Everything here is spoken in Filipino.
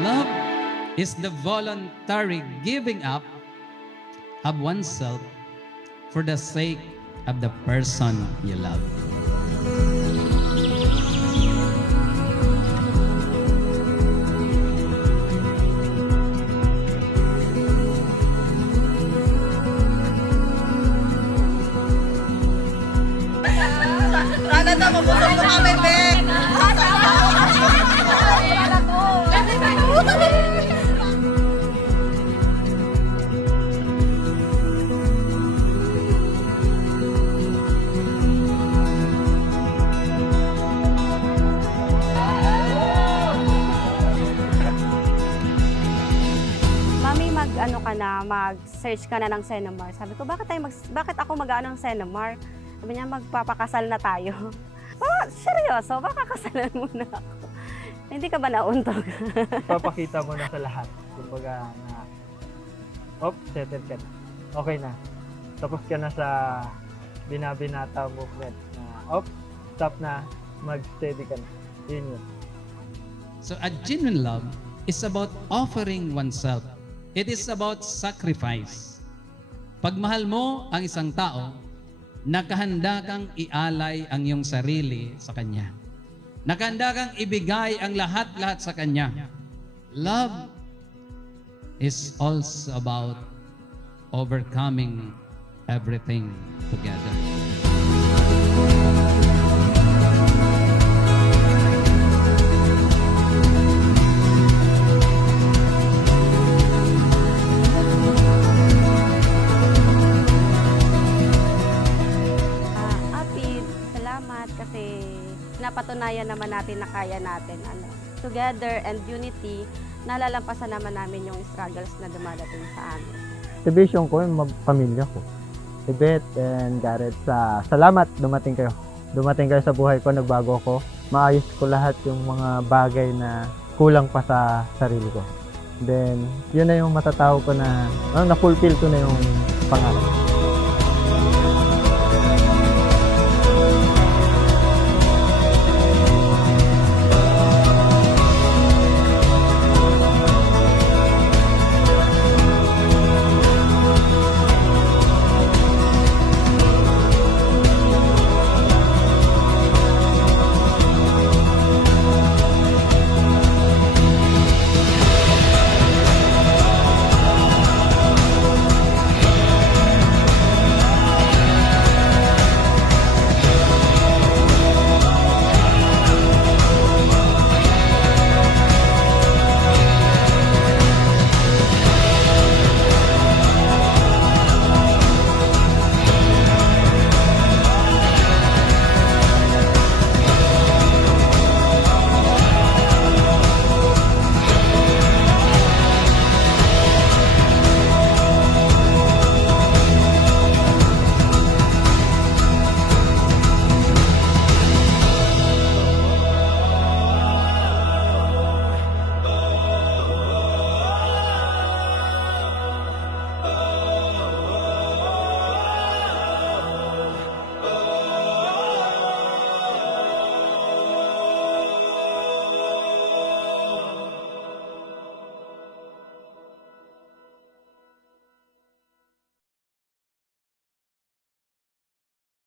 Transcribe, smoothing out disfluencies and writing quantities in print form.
Love is the voluntary giving up of oneself for the sake of the person you love. Sana na, mabusog ko kami, Ben! Mami, mag-ano ka na, mag-search ka na ng Senomar. Sabi ko, bakit ako mag-ano ng Senomar? Sabi niya, magpapakasal na tayo. Oh, seryoso, baka kasalan muna ako. Hindi ka ba nauntog? Papakita mo na sa lahat. Kumbaga na, settled ka na. Okay na. Tapos ka na sa binabinata movement na, stop na, mag-steady ka na. Yun yun. So a genuine love is about offering oneself. It is about sacrifice. Pag mahal mo ang isang tao, nakahanda kang ialay ang iyong sarili sa Kanya. Nakahanda kang ibigay ang lahat-lahat sa Kanya. Love is also about overcoming everything together. Apid, salamat kasi napatunayan naman natin na kaya natin. Together and unity, nalalampasan naman namin yung struggles na dumadating sa amin. Motivation ko yung pamilya ko. Si Beth and Garrett, salamat dumating kayo. Dumating kayo sa buhay ko, nagbago ko. Maayos ko lahat yung mga bagay na kulang pa sa sarili ko. Then, yun na yung matatawag ko na, na-fulfill ko na yung pangarap.